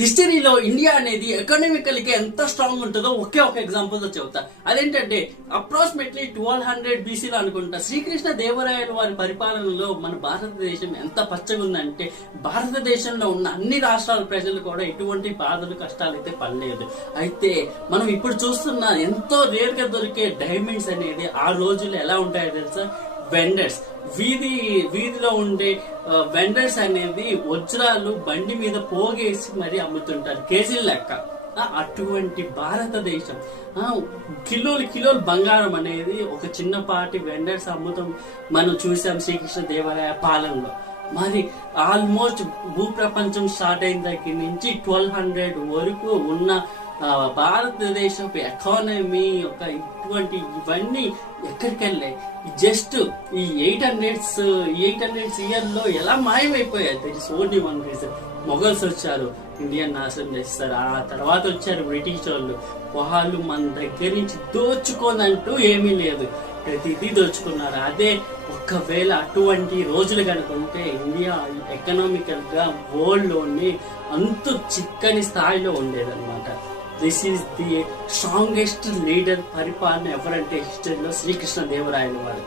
హిస్టరీలో ఇండియా అనేది ఎకనామికల్గా ఎంత స్ట్రాంగ్ ఉంటుందో ఒకే ఒక ఎగ్జాంపుల్ తో చెబుతా. అదేంటంటే అప్రాక్సిమేట్లీ 1200 బీసీలో అనుకుంటా శ్రీకృష్ణ దేవరాయలు వారి పరిపాలనలో మన భారతదేశం ఎంత పచ్చగా ఉందంటే భారతదేశంలో ఉన్న అన్ని రాష్ట్రాల ప్రజలు కూడా ఎటువంటి బాధలు కష్టాలు అయితే పడలేదు. అయితే మనం ఇప్పుడు చూస్తున్న ఎంతో రేర్ గా దొరికే డైమండ్స్ అనేది ఆ రోజుల్లో ఎలా ఉంటాయో తెలుసా? వెండర్స్, వీధిలో ఉండే వెండర్స్ అనేది వజ్రాలు బండి మీద పోగేసి మరి అమ్ముతుంటారు కేజీల లెక్క. అటువంటి భారతదేశం కిలోలు బంగారం అనేది ఒక చిన్నపాటి వెండర్స్ అమ్ముతాం మనం చూసాం శ్రీకృష్ణ దేవరాయ పాలనలో. మరి ఆల్మోస్ట్ భూప్రపంచం స్టార్ట్ అయిన దగ్గర నుంచి 1200 వరకు ఉన్న భారతదేశపు ఎకానమీ ఇవన్నీ ఎక్కడికి వెళ్ళాయి? జస్ట్ ఈ 800 ఇయర్ లో ఎలా మాయమైపోయాయి? That is only one reason. Mughals వచ్చారు, ఇండియన్ నాశనం చేస్తారు. ఆ తర్వాత వచ్చారు బ్రిటిష్ వాళ్ళు మన దగ్గర నుంచి దోచుకోనంటూ ఏమీ లేదు, ప్రతిదీ దోచుకున్నారు. అదే ఒకవేళ అటువంటి రోజులు కనుక ఉంటే ఇండియా ఎకనామికల్ గా వరల్డ్ లోని అంత చిక్కని స్థాయిలో ఉండేదన్నమాట. This is the strongest leader పరిపాలన ఎవరంటే హిస్టరీలో శ్రీకృష్ణ దేవరాయలు వారు.